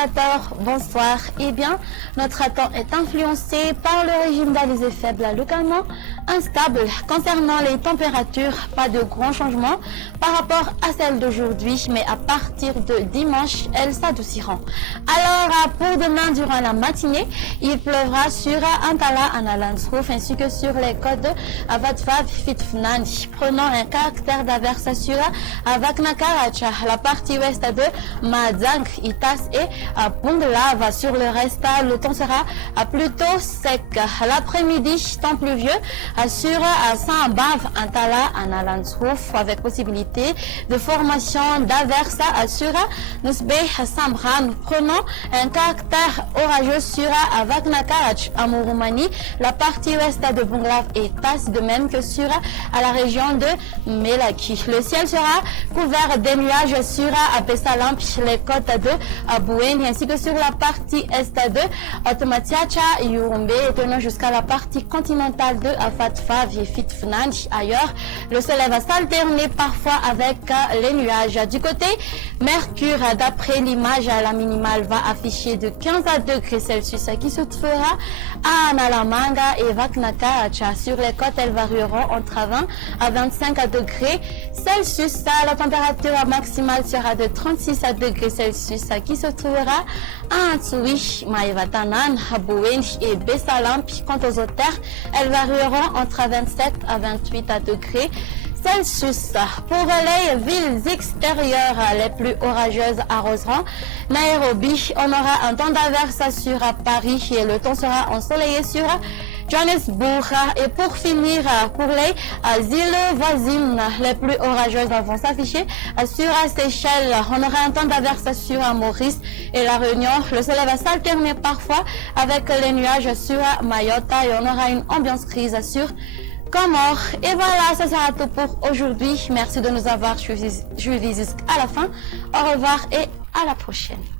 téléspectateurs, bonsoir. Eh bien, notre temps est influencé par le régime d'alizé faible localement instable. Concernant les températures, pas de grands changements par rapport à celles d'aujourd'hui, mais à partir de dimanche, elles s'adouciront. Alors, pour demain, durant la matinée, il pleuvra sur Antala, Analandshof, ainsi que sur les côtes de Avatfav, Fitfnani, prenant un caractère d'averse sur Vaknakaracha, la partie ouest de Madzang, Itas et Ponglav. Sur le reste, le temps sera plutôt sec. L'après-midi, temps pluvieux sur Saint-Bav, Antala, Analandshof, avec possibilité de formation d'averse sur Nusbe, Sambram, prenant un caractère orageux sur Vaknakarach, à Mouroumani, la partie ouest de Ponglav et Itas, de même que sur la région de Melaki. Le ciel sera couvert des nuages sur Pessalamp, les côtes de Boueni, ainsi que sur la partie est de Otomatiacha, Yurumbe, tenant jusqu'à la partie continentale de Afatfav et Fitfnani. Ailleurs, le soleil va s'alterner parfois avec les nuages. Du côté Mercure, d'après l'image, la minimale va afficher de 15 degrés Celsius qui se trouvera à Analamanga et Vaknakaracha. Sur les côtes, elles varieront entre 20 à 25 degrés Celsius. La température maximale sera de 36 degrés Celsius qui se trouvera à Antsui, Maïvatanan, Boueni et Bessalamp. Quant aux hauteurs, elles varieront entre 27 à 28 degrés Celsius. Pour les villes extérieures les plus orageuses arroseront Nairobi. On aura un temps d'averse sur Paris et le temps sera ensoleillé sur Johannesburg. Et pour finir, pour les îles voisines les plus orageuses vont s'afficher sur Seychelles. On aura un temps d'averse sur Maurice et la Réunion. Le soleil va s'alterner parfois avec les nuages sur Mayotte et on aura une ambiance grise sur Comores. Et voilà, ça sera tout pour aujourd'hui. Merci de nous avoir suivis jusqu'à la fin. Au revoir et à la prochaine.